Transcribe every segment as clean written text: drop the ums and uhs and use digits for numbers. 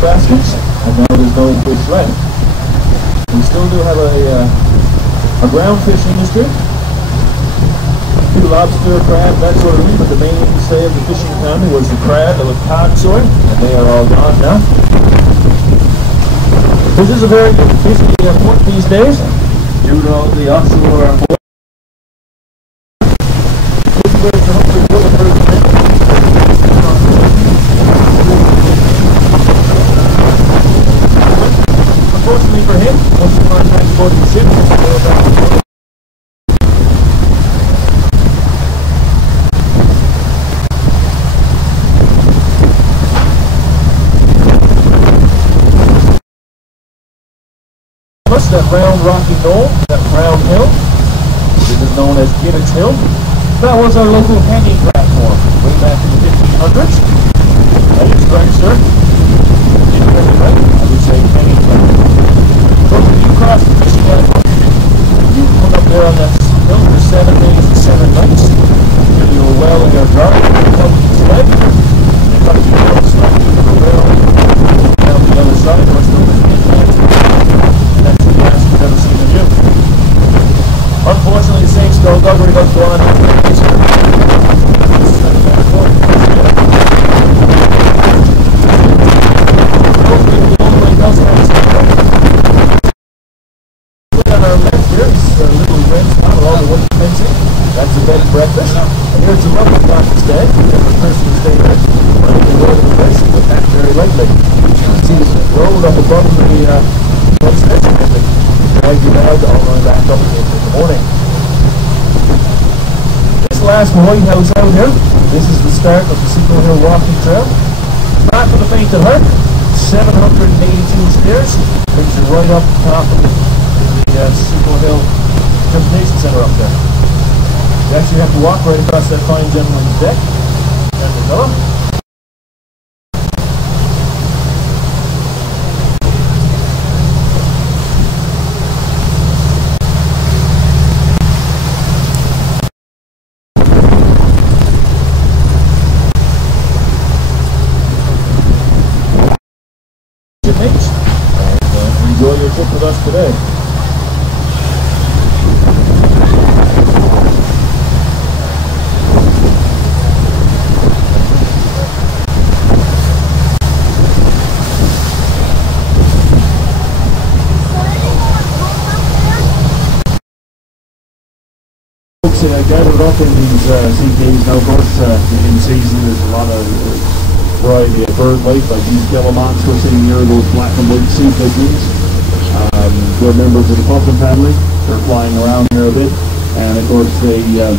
baskets, and now there's no fish left. We still do have a ground fish industry. Lobster, crab, that sort of thing, but the mainstay of the fishing economy was the crab, the cod sort, and they are all gone now. This is a very busy port these days, due to all the offshore unfortunately for him, once he finds back aboard the ship, that round rocky knoll, that round hill, this is known as Gibbons Hill. That was our local hanging platform way back in the 1500s. That is correct, sir. Incorrectly right, I would say hanging platform. So when you cross the fishing platform, you come up there on that hill for 7 days and 7 nights. You're well in your garden, you come to the sled, you come to your sled, you're well down the other side, what's known as inland. That's the last we've ever seen of you. Unfortunately, the same skullduggery does go on after this. This is not a bad point. Hopefully, the only way does have something. On our left here is a little red spot along the wood fencing. That's a bed and breakfast. And here's a lovely cottage bed. Every person who's staying there, running the road of the place, but back very lightly. You can see the road up above the homestead, and they drag you down all the way back up in the morning. This last White House out here, this is the start of the Sequel Hill walking trail. Not for the faint of heart. 782 stairs brings you right up top of the Sequel Hill Transportation Center up there. You actually have to walk right across that fine gentleman's deck. There we go. Enjoy your trip with us today. Folks gathered up in these sea caves now. Of course, in season there's a lot of variety of bird life, like these guillemots we're seeing here, those black and white sea pigeons. They're members of the puffin family. They're flying around here a bit, and of course they are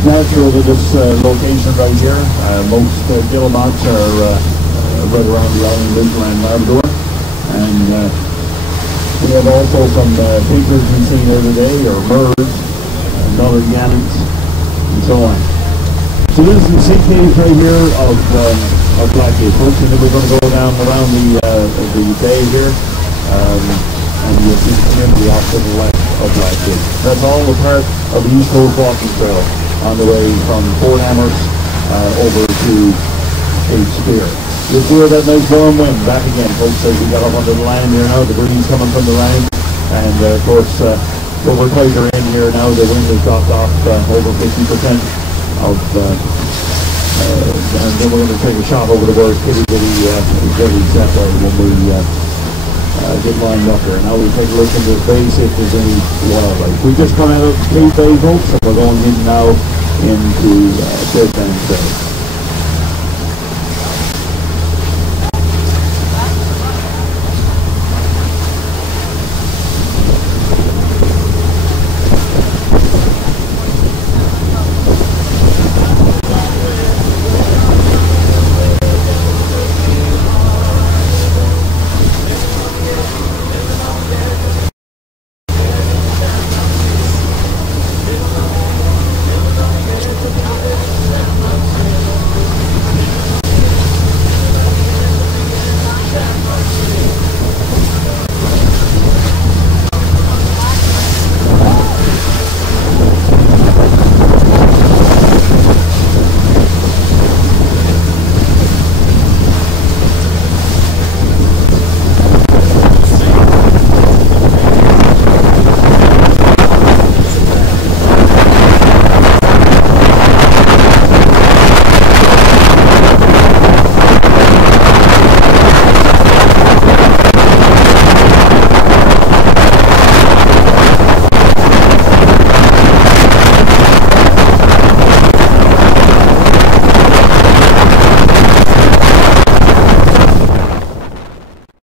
natural to this location right here. Most guillemots are right around the island of Newfoundland, Labrador, and we have also some pinkers we've seen here today, or murs, another gannets, and so on. So this is the sea caves right here of Blackgate, folks, and then we're going to go down around the bay here, and you'll see the community off to the left of Blackgate. That's all a part of the East Coast Walking Trail on the way from Fort Amherst over to Cape Spear. You'll feel that nice warm wind back again, folks, as we got up under the line here now, the breeze coming from the line, and of course, over closer in here now, the wind has dropped off over 50% of, and then we're going to take a shot over the word kitty bitty separate when we get lined up here. Now we take a look into the bay, see if there's any wildlife. We just come out of Cape Bay, folks, and we're going in now into Fairbanks Bay.